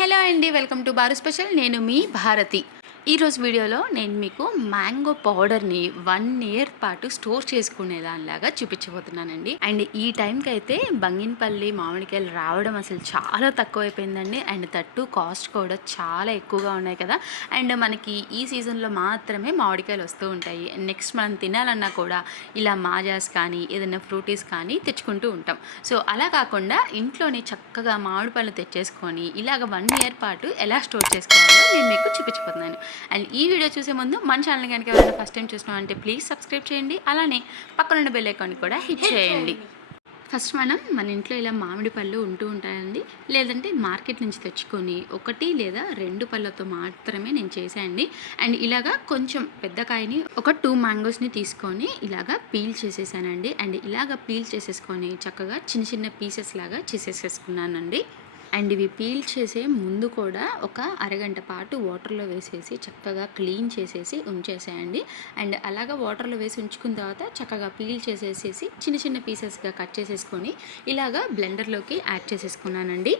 Hello అండి. Welcome to బారు special. నేను మీ భారతి. ఈరోజు వీడియోలో నేను మీకు మ్యాంగో పౌడర్ని వన్ ఇయర్ పాటు స్టోర్ చేసుకునే దానిలాగా చూపించబోతున్నానండి. అండ్ ఈ టైంకి అయితే బంగినపల్లి మామిడికాయలు రావడం అసలు చాలా తక్కువైపోయిందండి. అండ్ తట్టు కాస్ట్ కూడా చాలా ఎక్కువగా ఉన్నాయి కదా. అండ్ మనకి ఈ సీజన్లో మాత్రమే మామిడికాయలు వస్తూ ఉంటాయి. నెక్స్ట్ మనం తినాలన్నా కూడా ఇలా మాజాస్ కానీ ఏదైనా ఫ్రూటీస్ కానీ తెచ్చుకుంటూ ఉంటాం. సో అలా కాకుండా ఇంట్లోనే చక్కగా మామిడి పళ్ళు తెచ్చేసుకొని ఇలాగ వన్ ఇయర్ పాటు ఎలా స్టోర్ చేసుకోవాలో నేను మీకు చూపించబోతున్నాను. అండ్ ఈ వీడియో చూసే ముందు మన ఛానల్ కనుక ఎవరైనా ఫస్ట్ టైం చూసినామంటే ప్లీజ్ సబ్స్క్రైబ్ చేయండి. అలానే పక్కనున్న బెల్ ఐకాన్ కూడా హిట్ చేయండి. ఫస్ట్ మనం మన ఇంట్లో ఇలా మామిడి పళ్ళు ఉంటూ ఉంటాయండి. లేదంటే మార్కెట్ నుంచి తెచ్చుకొని ఒకటి లేదా రెండు పళ్ళతో మాత్రమే నేను చేశానండి అండ్ ఇలాగా కొంచెం పెద్ద కాయని ఒక టూ మ్యాంగోస్ని తీసుకొని ఇలాగా పీల్ చేసేసానండి. అండ్ ఇలాగా పీల్ చేసేసుకొని చక్కగా చిన్న చిన్న పీసెస్ లాగా చేసేసేసుకున్నానండి. అండ్ ఇవి పీల్ చేసే ముందు కూడా ఒక అరగంట పాటు వాటర్లో వేసేసి చక్కగా క్లీన్ చేసేసి ఉంచేసేయండి. అండ్ అలాగా వాటర్లో వేసి ఉంచుకున్న తర్వాత చక్కగా పీల్ చేసేసేసి చిన్న చిన్న పీసెస్గా కట్ చేసేసుకొని ఇలాగా బ్లెండర్లోకి యాడ్ చేసేసుకున్నానండి.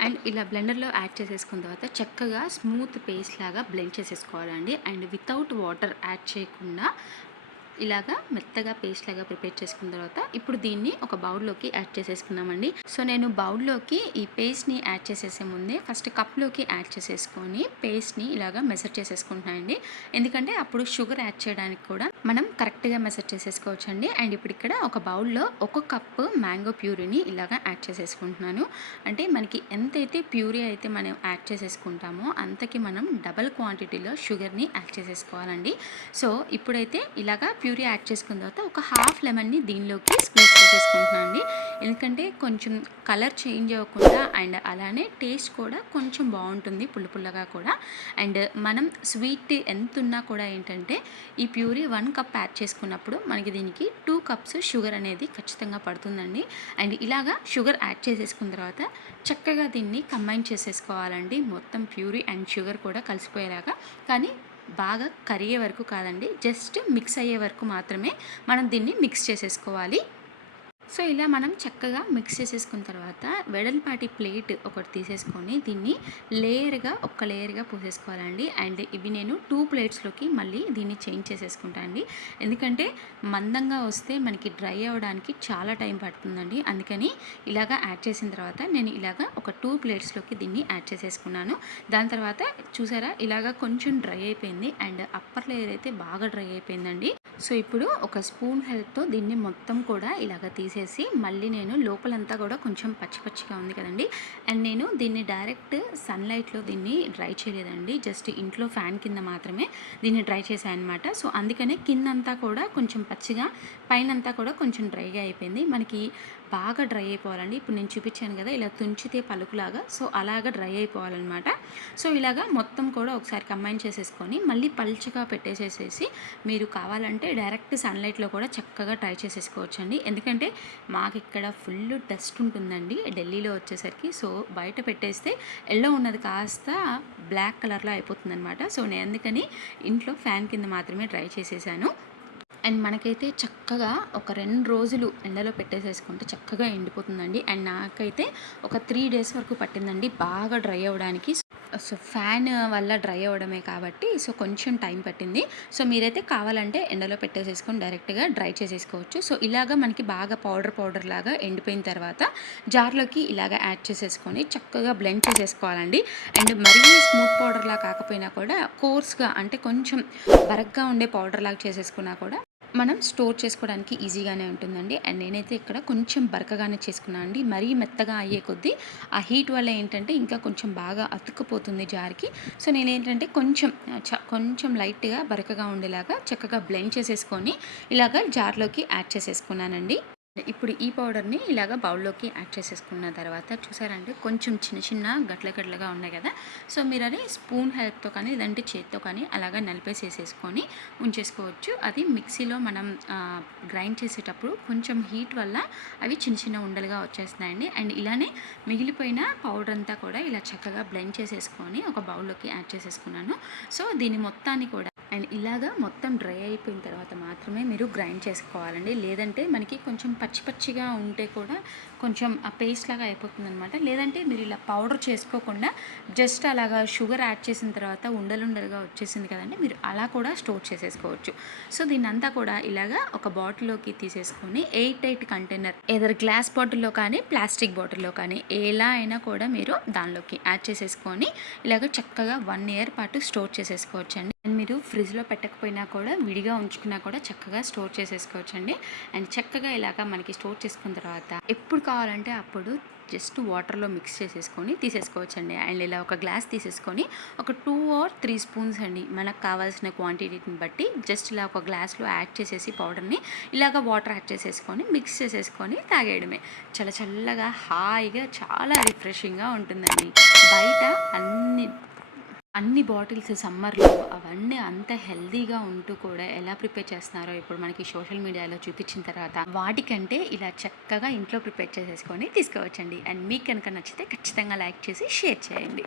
అండ్ ఇలా బ్లెండర్లో యాడ్ చేసేసుకున్న తర్వాత చక్కగా స్మూత్ పేస్ట్ లాగా బ్లెండ్ చేసేసుకోవాలండి. అండ్ వితౌట్ వాటర్ యాడ్ చేయకుండా ఇలాగా మెత్తగా పేస్ట్ లాగా ప్రిపేర్ చేసుకున్న తర్వాత ఇప్పుడు దీన్ని ఒక బౌల్లోకి యాడ్ చేసేసుకున్నామండి సో నేను బౌల్లోకి ఈ పేస్ట్ని యాడ్ చేసేసే ముందే ఫస్ట్ కప్లోకి యాడ్ చేసేసుకొని పేస్ట్ని ఇలాగా మెజర్ చేసేసుకుంటున్నానండి. ఎందుకంటే అప్పుడు షుగర్ యాడ్ చేయడానికి కూడా మనం కరెక్ట్గా మెజర్ చేసేసుకోవచ్చు అండి అండ్ ఇప్పుడు ఇక్కడ ఒక బౌల్లో ఒక కప్పు మ్యాంగో ప్యూరీని ఇలాగా యాడ్ చేసేసుకుంటున్నాను. అంటే మనకి ఎంతైతే ప్యూరీ అయితే మనం యాడ్ చేసేసుకుంటామో అంతకి మనం డబల్ క్వాంటిటీలో షుగర్ని యాడ్ చేసేసుకోవాలండి. సో ఇప్పుడైతే ఇలాగా ప్యూరీ యాడ్ చేసుకున్న తర్వాత ఒక హాఫ్ లెమన్ని దీనిలోకి స్క్వీజ్ చేసేసుకుంటున్నాను అండి. ఎందుకంటే కొంచెం కలర్ చేంజ్ అవ్వకుండా అండ్ అలానే టేస్ట్ కూడా కొంచెం బాగుంటుంది పుల్ల పుల్లగా కూడా. అండ్ మనం స్వీట్ ఎంత ఉన్నా కూడా ఏంటంటే ఈ ప్యూరీ వన్ కప్ యాడ్ చేసుకున్నప్పుడు మనకి దీనికి టూ కప్స్ షుగర్ అనేది ఖచ్చితంగా పడుతుందండి. అండ్ ఇలాగా షుగర్ యాడ్ చేసేసుకున్న తర్వాత చక్కగా దీన్ని కంబైన్ చేసేసుకోవాలండి. మొత్తం ప్యూరీ అండ్ షుగర్ కూడా కలిసిపోయేలాగా. కానీ బాగా కరిగే వరకు కాదండి జస్ట్ మిక్స్ అయ్యే వరకు మాత్రమే మనం దీన్ని మిక్స్ చేసేసుకోవాలి. సో ఇలా మనం చక్కగా మిక్స్ చేసేసుకున్న తర్వాత వెడల్పాటి ప్లేట్ ఒకటి తీసేసుకొని దీన్ని లేయర్గా ఒక్క లేయర్గా పోసేసుకోవాలండి. అండ్ ఇవి నేను టూ ప్లేట్స్లోకి మళ్ళీ దీన్ని చేంజ్ చేసేసుకుంటాను అండి. ఎందుకంటే మందంగా వస్తే మనకి డ్రై అవ్వడానికి చాలా టైం పడుతుందండి. అందుకని ఇలాగా యాడ్ చేసిన తర్వాత నేను ఇలాగా ఒక టూ ప్లేట్స్లోకి దీన్ని యాడ్ చేసేసుకున్నాను. దాని తర్వాత చూసారా ఇలాగా కొంచెం డ్రై అయిపోయింది. అండ్ అప్పర్ లేయర్ అయితే బాగా డ్రై అయిపోయిందండి. సో ఇప్పుడు ఒక స్పూన్ హెల్ప్తో దీన్ని మొత్తం కూడా ఇలాగ తీసేసి మళ్ళీ నేను లోపలంతా కూడా కొంచెం పచ్చి పచ్చిగా ఉంది కదండి. అండ్ నేను దీన్ని డైరెక్ట్ సన్లైట్లో దీన్ని డ్రై చేయలేదండి. జస్ట్ ఇంట్లో ఫ్యాన్ కింద మాత్రమే దీన్ని డ్రై చేశాను అనమాట సో అందుకనే కిందంతా కూడా కొంచెం పచ్చిగా పైనంతా కూడా కొంచెం డ్రైగా అయిపోయింది. మనకి బాగా డ్రై అయిపోవాలండి. ఇప్పుడు నేను చూపించాను కదా ఇలా తుంచితే పలుకులాగా. సో అలాగా డ్రై అయిపోవాలన్నమాట. సో ఇలాగా మొత్తం కూడా ఒకసారి కంబైన్ చేసేసుకొని మళ్ళీ పల్చగా పెట్టేసేసేసి మీరు కావాలంటే డైరెక్ట్ సన్లైట్లో కూడా చక్కగా ట్రై చేసేసుకోవచ్చు అండి ఎందుకంటే మాకు ఇక్కడ ఫుల్ డస్ట్ ఉంటుందండి ఢిల్లీలో వచ్చేసరికి. సో బయట పెట్టేస్తే ఎల్లో ఉన్నది కాస్త బ్లాక్ కలర్లో అయిపోతుంది అనమాట సో నేను అందుకని ఇంట్లో ఫ్యాన్ కింద మాత్రమే ట్రై చేసేసాను. అండ్ మనకైతే చక్కగా ఒక రెండు రోజులు ఎండలో పెట్టేసేసుకుంటే చక్కగా ఎండిపోతుందండి. అండ్ నాకైతే ఒక త్రీ డేస్ వరకు పట్టిందండి. బాగా డ్రై అవ్వడానికి. సో ఫ్యాన్ వల్ల డ్రై అవ్వడమే కాబట్టి సో కొంచెం టైం పట్టింది. సో మీరైతే కావాలంటే ఎండలో పెట్టేసేసుకొని డైరెక్ట్గా డ్రై చేసేసుకోవచ్చు. సో ఇలాగ మనకి బాగా పౌడర్ పౌడర్ లాగా ఎండిపోయిన తర్వాత జార్లోకి ఇలాగ యాడ్ చేసేసుకొని చక్కగా బ్లెండ్ చేసేసుకోవాలండి. అండ్ మరీ స్మూత్ పౌడర్లా కాకపోయినా కూడా కోర్స్గా అంటే కొంచెం బరగ్గా ఉండే పౌడర్ లాగా చేసేసుకున్నా కూడా మనం స్టోర్ చేసుకోవడానికి ఈజీగానే ఉంటుందండి. అండ్ నేనైతే ఇక్కడ కొంచెం బరకగానే చేసుకున్నాను అండి. మరీ మెత్తగా అయ్యే కొద్దీ ఆ హీట్ వల్ల ఏంటంటే ఇంకా కొంచెం బాగా అతుక్కుపోతుంది జార్కి. సో నేనేంటంటే కొంచెం చ కొంచెం లైట్గా బరకగా ఉండేలాగా చక్కగా బ్లెండ్ చేసేసుకొని ఇలాగ జార్లోకి యాడ్ చేసేసుకున్నానండి. ఇప్పుడు ఈ పౌడర్ని ఇలాగ బౌల్లోకి యాడ్ చేసేసుకున్న తర్వాత చూసారంటే కొంచెం చిన్న చిన్న గట్ల గట్లగా ఉన్నాయి కదా. సో మీరు అది స్పూన్ హెల్ప్తో కానీ లేదంటే చేత్తో కానీ అలాగా నలిపేసేసేసుకొని ఉంచేసుకోవచ్చు. అది మిక్సీలో మనం గ్రైండ్ చేసేటప్పుడు కొంచెం హీట్ వల్ల అవి చిన్న చిన్న ఉండలుగా వచ్చేస్తున్నాయండి. అండ్ ఇలానే మిగిలిపోయిన పౌడర్ అంతా కూడా ఇలా చక్కగా బ్లెండ్ చేసేసుకొని ఒక బౌల్లోకి యాడ్ చేసేసుకున్నాను. సో దీని మొత్తాన్ని కూడా అండ్ ఇలాగా మొత్తం డ్రై అయిపోయిన తర్వాత మాత్రమే మీరు గ్రైండ్ చేసుకోవాలండి. లేదంటే మనకి కొంచెం పచ్చి పచ్చిగా ఉంటే కూడా కొంచెం ఆ పేస్ట్ లాగా అయిపోతుంది అనమాట లేదంటే మీరు ఇలా పౌడర్ చేసుకోకుండా జస్ట్ అలాగా షుగర్ యాడ్ చేసిన తర్వాత ఉండలుండలుగా వచ్చేసింది కదండి మీరు అలా కూడా స్టోర్ చేసేసుకోవచ్చు. సో దీన్ని అంతా కూడా ఇలాగా ఒక బాటిల్లోకి తీసేసుకొని eight eight container either glass బాటిల్లో కానీ ప్లాస్టిక్ బాటిల్లో కానీ ఎలా అయినా కూడా మీరు దానిలోకి యాడ్ చేసేసుకొని ఇలాగ చక్కగా వన్ ఇయర్ పాటు స్టోర్ చేసేసుకోవచ్చు అండి అండ్ మీరు ఫ్రిడ్జ్లో పెట్టకపోయినా కూడా విడిగా ఉంచుకున్నా కూడా చక్కగా స్టోర్ చేసేసుకోవచ్చు అండి అండ్ చక్కగా ఇలాగా మనకి స్టోర్ చేసుకున్న తర్వాత ఎప్పుడు కావాలంటే అప్పుడు జస్ట్ వాటర్లో మిక్స్ చేసేసుకొని తీసేసుకోవచ్చు అండి అండ్ ఇలా ఒక గ్లాస్ తీసేసుకొని ఒక టూ ఆర్ త్రీ స్పూన్స్ అండి మనకు కావాల్సిన క్వాంటిటీని బట్టి జస్ట్ ఇలా ఒక గ్లాస్లో యాడ్ చేసేసి పౌడర్ని ఇలాగ వాటర్ యాడ్ చేసేసుకొని మిక్స్ చేసేసుకొని తాగేయడమే. చాలా చల్లగా హాయిగా చాలా రిఫ్రెషింగ్గా ఉంటుందండి. బయట అన్ని అన్ని బాటిల్స్ సమ్మర్లో అవన్నీ అంత హెల్దీగా ఉంటూ కూడా ఎలా ప్రిపేర్ చేస్తున్నారో ఇప్పుడు మనకి సోషల్ మీడియాలో చూపించిన తర్వాత వాటికంటే ఇలా చక్కగా ఇంట్లో ప్రిపేర్ చేసేసుకొని తీసుకోవచ్చండి. అండ్ మీకు కనుక నచ్చితే ఖచ్చితంగా లైక్ చేసి షేర్ చేయండి.